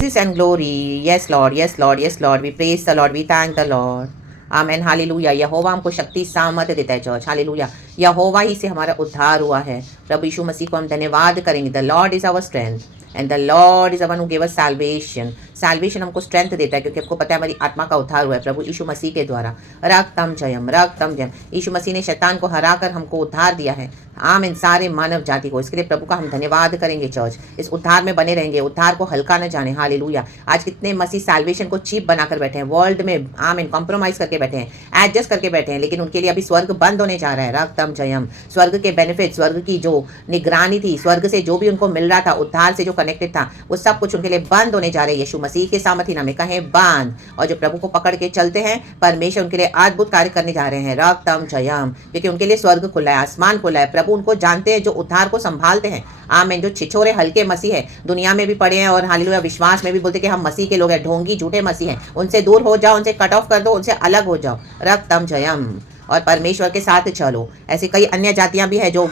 Praises and glory. Yes, Lord. Yes, Lord. Yes, Lord. We praise the Lord. We thank the Lord. Amen hallelujah. यहोवा हमको शक्ति सामर्थ देता है church. Hallelujah. यहोवा ही से हमारा उद्धार हुआ है। प्रभु यीशु मसीह को हम धन्यवाद करेंगे। The lord is our strength and the lord is one who give us salvation. Salvation हमको स्ट्रेंथ देता है क्योंकि आपको पता है हमारी आत्मा का उद्धार हुआ है प्रभु यीशु मसीह के द्वारा। रक्तम जयम रक्तम जयम। यीशु मसीह ने शैतान को हराकर हमको उद्धार दिया है। आमीन सारे मानव जाति को। इसके लिए प्रभु का हम धन्यवाद करेंगे चर्च। इस उद्धार में बने रहेंगे। उद्धार को हल्का न जाने। हालेलुया। आज कितने मसीह सैल्वेशन को चीप बनाकर बैठे हैं वर्ल्ड में। आमीन कॉम्प्रोमाइज करके बैठे हैं, एडजस्ट करके बैठे हैं, लेकिन उनके लिए अभी स्वर्ग बंद होने जा रहा है। रक्तम जयम। स्वर्ग के बेनिफिट, स्वर्ग की जो निगरानी थी, स्वर्ग से जो भी उनको मिल रहा था, उद्धार से जो कनेक्टेड था, वो सब कुछ उनके लिए बंद होने जा रहे हैं। यीशु मसीह के सामर्थी नाम में कहें बंद। और जो प्रभु को पकड़ के चलते हैं, परमेश्वर उनके लिए अद्भुत कार्य करने जा रहे हैं। रक्तम जयम। क्योंकि उनके लिए स्वर्ग खुला है, आसमान खुला है। प्रभु उनको जानते हैं जो उद्धार को संभालते हैं। आमीन। जो छिछोरे हल्के मसीह है, दुनिया में भी पड़े हैं और हालेलुया विश्वास में भी बोलते कि हम मसीह के लोग हैं, ढोंगी झूठे मसीह हैं, उनसे दूर हो जाओ, उनसे कट ऑफ कर दो, उनसे अलग हो जाओ। रक्तम जयम। और परमेश्वर के साथ चलो। ऐसी कई अन्य जातियां भी हैं जो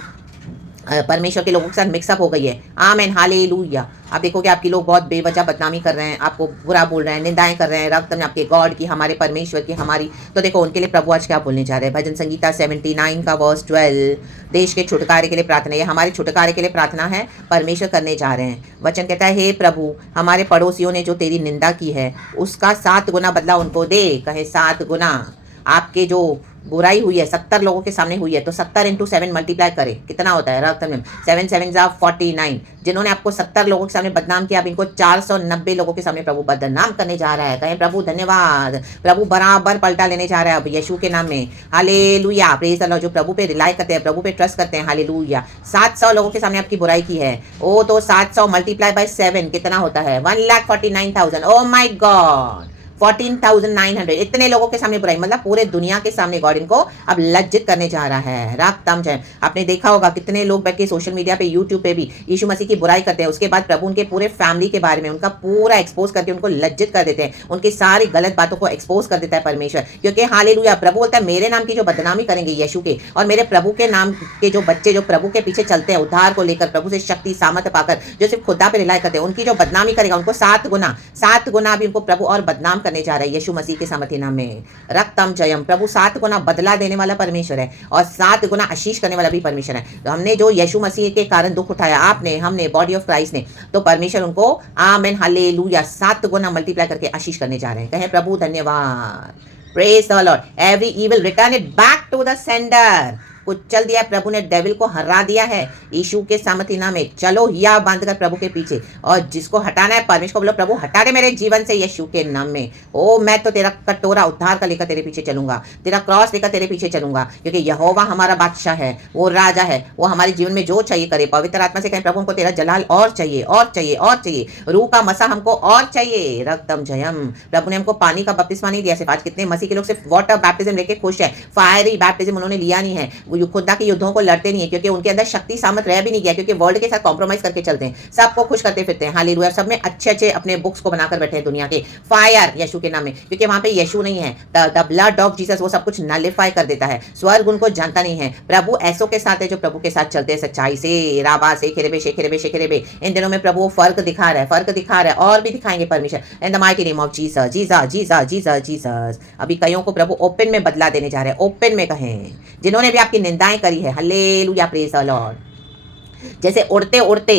परमेश्वर के लोगों के साथ मिक्सअप हो गई है। आमीन हालेलुया। आप देखोगे आपकी लोग बहुत बेवजह बदनामी कर रहे हैं, आपको बुरा बोल रहे हैं, निंदाएं कर रहे हैं रक्त में आपके गॉड की, हमारे परमेश्वर की, हमारी। तो देखो उनके लिए प्रभु आज क्या बोलने जा रहे हैं। भजन संगीता 79 का वर्स 12। देश के छुटकारे के लिए प्रार्थना। ये हमारे छुटकारे के लिए प्रार्थना है, परमेश्वर करने जा रहे हैं। वचन कहता है हे प्रभु हमारे पड़ोसियों ने जो तेरी निंदा की है उसका 7 गुना बदला उनको दे। कहे 7 गुना। आपके जो बुराई हुई है 70 लोगों के सामने हुई है तो 70 × 7 मल्टीप्लाई करें, कितना होता है। रक्त में 7 7 49। जिन्होंने आपको 70 लोगों के सामने बदनाम किया, अब इनको 490 लोगों के सामने प्रभु बदनाम करने जा रहा है। कहें प्रभु धन्यवाद। प्रभु बराबर पलटा लेने जा रहा है अब यीशु के नाम में। हालेलुया। Praise the Lord. जो प्रभु पे रिलाई करते हैं, प्रभु पे ट्रस्ट करते हैं। हालेलुया। 700 लोगों के सामने आपकी बुराई की है, ओ तो 700 मल्टीप्लाई बाय 7 कितना होता है। 1,49,000। ओ माई गॉड। 14,900। इतने लोगों के सामने बुराई, मतलब पूरे दुनिया के सामने गॉड इनको अब लज्जित करने जा रहा है। राम जय। आपने देखा होगा कितने लोग बैठ के सोशल मीडिया पे, यूट्यूब पे भी यीशु मसीह की बुराई करते हैं। उसके बाद प्रभु उनके पूरे फैमिली के बारे में उनका पूरा एक्सपोज करके उनको लज्जित कर देते हैं। उनकी सारी गलत बातों को एक्सपोज कर देता है परमेश्वर। क्योंकि हालेलुया प्रभु बोलता है मेरे नाम की जो बदनामी करेंगे यीशु के, और मेरे प्रभु के नाम के जो बच्चे जो प्रभु के पीछे चलते हैं उद्धार को लेकर, प्रभु से शक्ति सामर्थ पाकर, जो सिर्फ खुदा पे रिलाई करते हैं, उनकी जो बदनामी करेगा उनको 7 गुना भी उनको प्रभु और बदनाम करने जा रहा है यीशु के सामर्थ्य नाम में। रक्तम जयम। प्रभु 7 गुना बदला देने वाला परमेश्वर है और 7 गुना आशीष करने वाला भी परमेश्वर है। तो हमने जो यीशु मसीह के कारण दुख उठाया, आपने, हमने, बॉडी ऑफ क्राइस्ट ने, तो परमेश्वर उनको आमेन हालेलुया 7 गुना मल्टीप्लाई करके आशीष करने जा रहे हैं। कहें प्रभु धन्यवाद। Praise the lord. Every evil return it back to the sender. कुचल दिया प्रभु ने, डेविल को हरा दिया है यीशु के सामर्थ्य नाम में। चलो हिया बांधकर प्रभु के पीछे, और जिसको हटाना है परमेश्वर को बोलो प्रभु हटा दे मेरे जीवन से यीशु के नाम में। ओ मैं तो तेरा कटोरा उद्धार का लेकर तेरे पीछे चलूंगा, तेरा क्रॉस लेकर तेरे पीछे चलूंगा, क्योंकि यहोवा हमारा बादशाह है, वो राजा है, वो हमारे जीवन में जो चाहिए करे। पवित्र आत्मा से कहें प्रभु हमको तेरा जलाल और चाहिए और चाहिए और चाहिए, रूह का मसा हमको और चाहिए। रक्तम जयम। प्रभु ने हमको पानी का बपतिस्मा नहीं दिया सिर्फ। आज कितने मसीह के लोग सिर्फ वाटर बैप्टिज्म लेके खुश है, फायरी बैप्टिज्म उन्होंने लिया नहीं है, खुदा के युद्धों को लड़ते नहीं है, क्योंकि उनके अंदर शक्ति सामर्थ रह भी नहीं गया, क्योंकि वर्ल्ड के साथ कॉम्प्रोमाइज करके चलते हैं, सबको खुश करते फिरते हैं। हालेलुया। सब में अच्छे अच्छे अपने बुक्स को बनाकर बैठे हैं दुनिया के। फायर यीशु के नाम में, क्योंकि वहां पे यीशु नहीं है, द ब्लड ऑफ जीसस वो सब कुछ नलिफाई कर देता है। स्वर्ग उनको जानता नहीं है। प्रभु ऐसों के साथ है जो प्रभु के साथ चलते हैं सच्चाई से। राबा से खेरेबे शेखेरेबे शेखेरेबे। इन दिनों में प्रभु फर्क दिखा रहा है, फर्क दिखा रहा है, और भी दिखाएंगे परमेश्वर। इन the mighty name of Jesus. Jesus Jesus Jesus Jesus. अभी कईयों को प्रभु ओपन में बदला देने जा रहे हैं। ओपन में कहें जिन्होंने भी आपकी निंदाएं करी है। हालेलुया। Praise the Lord. जैसे उड़ते उड़ते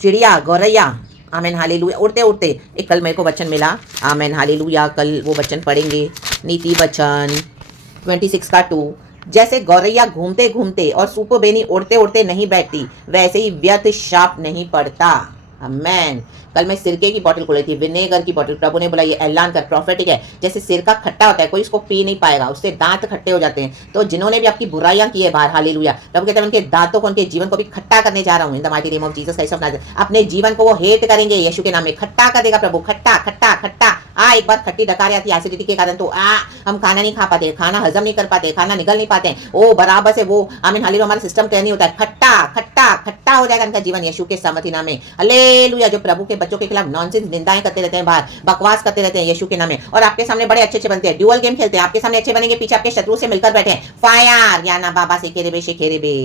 चिड़िया गौरैया, आमेन हालेलुया, उड़ते उड़ते, एक कल मेरे को वचन मिला, आमेन हालेलुया, कल वो वचन पढ़ेंगे, नीति वचन 26 का 2। जैसे गौरैया घूमते घूमते और सूपो बेनी उड़ते उड़ते नहीं बैठती, वैसे ही व्यर्थ शाप नहीं पड़ता। आमेन। कल मैं सिरके की बोतल खोली थी, विनेगर की बोतल। प्रभु ने बोला ये ऐलान कर, प्रॉफिटिक है। जैसे सिरका खट्टा होता है, कोई इसको पी नहीं पाएगा, उससे दांत खट्टे हो जाते हैं। तो जिन्होंने भी आपकी बुराइयां की है बाहर, हालेलुया, प्रभु कहते हैं उनके दांतों को, उनके जीवन को भी खट्टा करने जा रहा हूं इन the mighty name of Jesus Christ of Nazareth. अपने जीवन को वो हेट करेंगे यीशु के नाम में। खट्टा कर देगा प्रभु, खट्टा खट्टा खट्टा। एक बार खट्टी डकार आती है एसिडिटी के कारण, तो हम खाना नहीं खा पाते, खाना हजम नहीं कर पाते, खाना निगल नहीं पाते हैं। ओ बराबर से वो आमीन हालेलुया हमारा सिस्टम तय नहीं होता है। खट्टा खट्टा खट्टा हो जाएगा इनका जीवन यीशु के सामर्थ्य नाम में। हालेलुया। जो प्रभु के बच्चों के खिलाफ नॉनसेंस निंदाएं करते रहते हैं, बाहर बकवास करते रहते हैं यीशु के नाम में, और आपके सामने बड़े अच्छे अच्छे बनते हैं, ड्यूअल गेम खेलते हैं, आपके सामने अच्छे बनेंगे, पीछे आपके शत्रु से मिलकर बैठे हैं। फायर याना बाबा से खेरेबे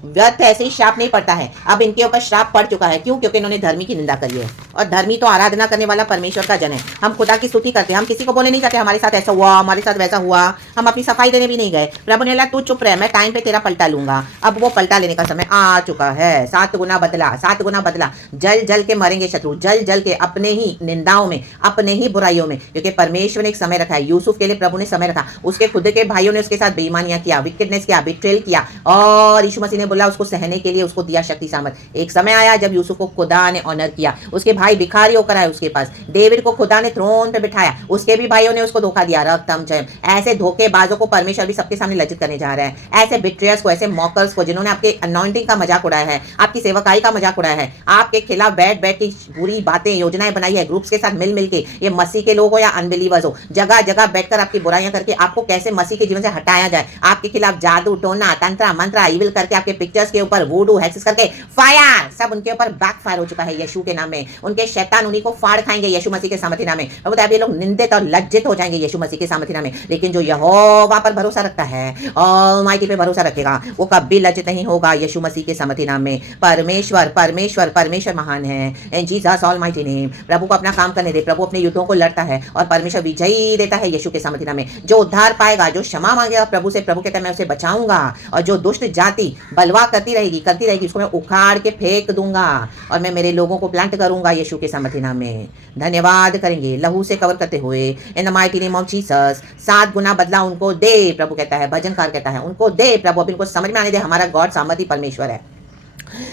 व्यर्थ ऐसे ही श्राप नहीं पड़ता है, अब इनके ऊपर श्राप पड़ चुका है। क्यों? क्योंकि इन्होंने धर्मी की निंदा करी है, और धर्मी तो आराधना करने वाला परमेश्वर का जन है। हम खुदा की स्तुति करते हैं, हम किसी को बोले नहीं जाते हमारे साथ ऐसा हुआ, हमारे साथ वैसा हुआ, हम अपनी सफाई देने भी नहीं गए। प्रभु ने बोला तू चुप रह, मैं टाइम पे तेरा पलटा लूंगा। अब वो पलटा लेने का समय आ चुका है। 7 गुना बदला, 7 गुना बदला। जल जल के मरेंगे शत्रु, जल जल के अपने ही निंदाओं में, अपने ही बुराइयों में, क्योंकि परमेश्वर ने एक समय रखा है। यूसुफ के लिए प्रभु ने समय रखा, उसके खुद के भाइयों ने उसके साथ बेईमानियां किया, विकेटनेस किया, बिट्रेल किया, और यीशु मसीह ने बोला उसको सहने के लिए उसको दिया शक्ति सामर्थ। एक समय आया जब यूसुफ को खुदा ने ऑनर किया, उसके भाई भिखारी होकर आए उसके पास। डेविड को खुदा ने थ्रोन पे बिठाया, उसके भी भाइयों ने उसको धोखा दिया। रक्तम जय। ऐसे धोखेबाजों को परमेश्वर भी सबके सामने लज्जित करने जा रहा है। ऐसे बिट्रेयर्स को, ऐसे मॉकर्स को, जिन्होंने आपके अनॉइंटिंग का मजाक उड़ाया है, आपकी सेवकाई का मजाक उड़ाया है, आपके खिलाफ बैठ बैठ के बुरी बातें, योजनाएं बनाई है, ग्रुप्स के साथ मिल मिल के, ये मसीह के लोग हो या अनबिलीवर्स हो, जगह जगह बैठकर आपकी बुराइयां करके आपको कैसे मसीह के जीवन से हटाया जाए, आपके खिलाफ जादू टोना तंत्र मंत्र इविल करके, आपके पिक्चर्स के ऊपर वूडू हेक्सेस करके, फायर सब उनके ऊपर बैकफायर हो चुका है यीशु के नाम में। उनके शैतान उन्हीं को फाड़ खाएंगे यीशु मसीह के सामर्थ्य नाम में। अब ये लोग निंदित और लज्जित हो जाएंगे यीशु मसीह के सामर्थ्य नाम में। लेकिन जो यहोवा पर भरोसा रखता है, ऑलमाइटी पे भरोसा रखेगा, वो कभी लज्जित नहीं होगा यीशु मसीह के सामर्थ्य नाम में। परमेश्वर परमेश्वर परमेश्वर महान है। In Jesus almighty name. प्रभु को अपना काम करने दे। प्रभु अपने युद्धों को लड़ता है और परमेश्वर विजयी देता है यीशु के सामर्थ्य नाम में। जो उद्धार पाएगा, जो क्षमा मांगेगा प्रभु से, प्रभु कहता है मैं उसे बचाऊंगा। और जो दुष्ट जाति बलवा करती रहेगी, उसको मैं उखाड़ के फेंक दूंगा और मैं मेरे लोगों को प्लांट करूंगा यीशु के सामर्थ्य नाम में। धन्यवाद करेंगे लहू से कवर करते हुए। इन the mighty name of Jesus. 7 गुना बदला उनको दे, प्रभु कहता है, भजनकार कहता है उनको दे प्रभु। अब इनको समझ में आने दे हमारा गॉड सामर्थ्य परमेश्वर है।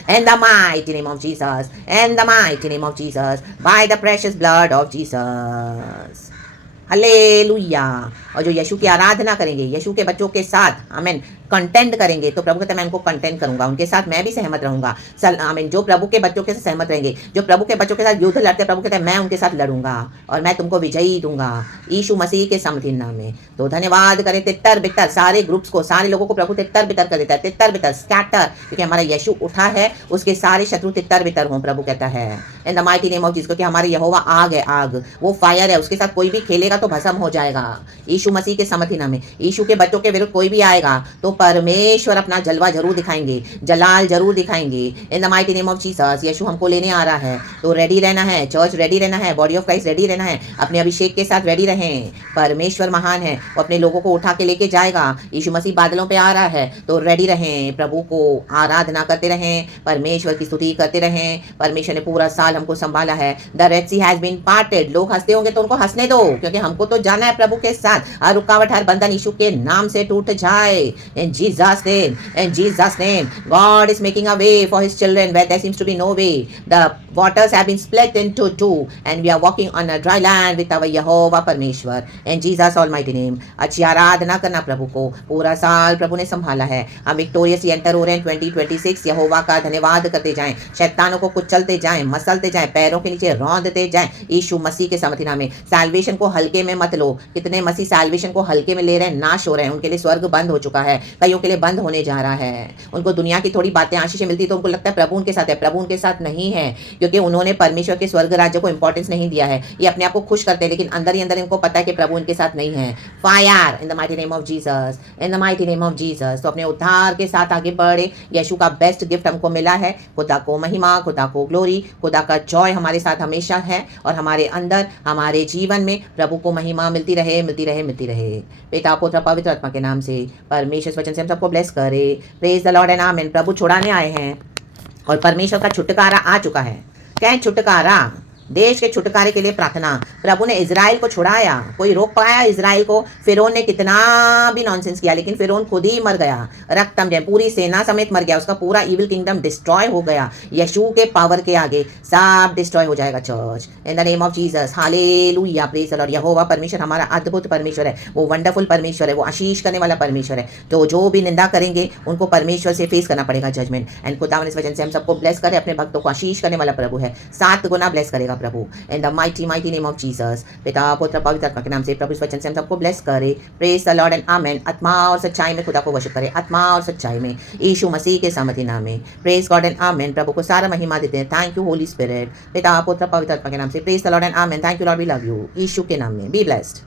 In the mighty name of Jesus, in the mighty name of Jesus, by the precious blood of Jesus. Hallelujah. और जो यीशु की आराधना करेंगे, यीशु के बच्चों के साथ आमीन कंटेंट करेंगे, तो प्रभु कहता है मैं उनको कंटेंट करूंगा, उनके साथ मैं भी सहमत रहूंगा। आमीन। जो प्रभु के बच्चों के साथ सहमत रहेंगे, जो प्रभु के बच्चों के साथ युद्ध लड़ते हैं, प्रभु कहता है मैं उनके साथ लड़ूंगा और मैं तुमको विजयी दूंगा यीशु मसीह के सामर्थ्य नाम में। तो धन्यवाद करें तितर बितर सारे ग्रुप्स को, सारे लोगों को प्रभु तितर बितर कर देता है। तितर बितर स्कैटर, क्योंकि हमारा यीशु उठा है, उसके सारे शत्रु तितर बितर हों, प्रभु कहता है इन the mighty name of Jesus. क्योंकि हमारे यहोवा आग है, आग वो फायर है, उसके साथ कोई भी खेलेगा तो भस्म हो जाएगा यीशु मसीह के सामर्थ्य नाम में। यीशु के बच्चों के विरुद्ध कोई भी आएगा तो परमेश्वर अपना जलवा जरूर दिखाएंगे, जलाल जरूर दिखाएंगे in the mighty name of Jesus. यीशु हमको लेने आ रहा है, तो रेडी रहना है, चर्च रेडी रहना है, बॉडी ऑफ क्राइस्ट रेडी रहना है, अपने अभिषेक के साथ रेडी रहें। परमेश्वर महान है, वो अपने लोगों को उठा के लेके जाएगा। यीशु मसीह बादलों पे आ रहा है, तो रेडी रहें, प्रभु को आराधना करते रहें, परमेश्वर की स्तुति करते रहें। परमेश्वर ने पूरा साल हमको संभाला है। The Red Sea has been parted. लोग हंसते होंगे तो उनको हंसने दो, क्योंकि हमको तो जाना है प्रभु के साथ। हर रुकावट, हर बंधन यीशु के नाम से टूट जाए in Jesus name, in Jesus name. God is making a way for his children where there seems to be no way. The waters have been split into two and we are walking on a dry land with our यहोवा परमेश्वर in Jesus almighty name। अच्छी आराधना करना प्रभु को। पूरा साल प्रभु ने संभाला है, हम विक्टोरियस एंटर हो रहे हैं 2026। यहोवा का धन्यवाद करते जाएं, शैतानों को कुचलते जाएं, मसलते जाएं, पैरों के नीचे रौंदते जाएं यीशु मसीह के सामर्थ्य नाम में। सैल्वेशन को हल्के में मत लो। कितने मसीह सैल्वेशन को हल्के में ले रहे हैं, नाश हो रहे हैं। उनके लिए स्वर्ग बंद हो चुका है, कईयों के लिए बंद होने जा रहा है। उनको दुनिया की थोड़ी बातें आशीषें मिलती तो उनको लगता है प्रभु उनके साथ है। प्रभु उनके साथ नहीं है, क्योंकि उन्होंने परमेश्वर के स्वर्ग राज्य को इंपॉर्टेंस नहीं दिया है। ये अपने आप को खुश करते हैं, लेकिन अंदर ही अंदर इनको पता है कि प्रभु इनके साथ नहीं है। Fire in the mighty name of Jesus, in the mighty name of Jesus. तो अपने उद्धार के साथ आगे बढ़े। यीशु का बेस्ट गिफ्ट हमको मिला है। खुदा को महिमा, खुदा को ग्लोरी, खुदा का जॉय हमारे साथ हमेशा है, और हमारे अंदर, हमारे जीवन में प्रभु को महिमा मिलती रहे, मिलती रहे, मिलती रहे। पिता पुत्र पवित्र आत्मा के नाम से परमेश्वर वचन से हम सबको ब्लेस करे। प्रेज द लॉर्ड एंड आमीन। प्रभु छुड़ाने आए हैं और परमेश्वर का छुटकारा आ चुका है। क्या है छुटकारा? देश के छुटकारे के लिए प्रार्थना। प्रभु ने इजराइल को छुड़ाया। कोई रोक पाया इजराइल को? फिरौन ने कितना भी नॉनसेंस किया, लेकिन फिरौन खुद ही मर गया, रक्तम जय, पूरी सेना समेत मर गया। उसका पूरा इविल किंगडम डिस्ट्रॉय हो गया। यीशु के पावर के आगे सब डिस्ट्रॉय हो जाएगा। Church in the name of Jesus, hallelujah, praise the Lord. यहोवा परमेश्वर हमारा अद्भुत परमेश्वर है, वो वंडरफुल परमेश्वर है, वो आशीष करने वाला परमेश्वर है। तो जो भी निंदा करेंगे उनको परमेश्वर से फेस करना पड़ेगा जजमेंट। एंड खुदावन इस वजह से हम सबको ब्लेस करे, अपने भक्तों को आशीष करने वाला प्रभु है। 7 गुना ब्लेस करेगा प्रभु in the mighty mighty name of Jesus. पिता पुत्र पवित्र आत्मा के नाम से प्रभु इस वचन से हम सबको ब्लेस करे। प्रेज द लॉर्ड एंड आमेन। आत्मा और सच्चाई में खुदा को वर्शिप करे, आत्मा और सच्चाई में यीशु मसीह के सामर्थ्य नाम में। Praise God and amen. प्रभु को सारा महिमा देते हैं। Thank you Holy Spirit. पिता पुत्र पवित्र आत्मा के नाम से praise the Lord and amen. Thank you Lord, we love you. यीशु के नाम में बी ब्लेस्ड।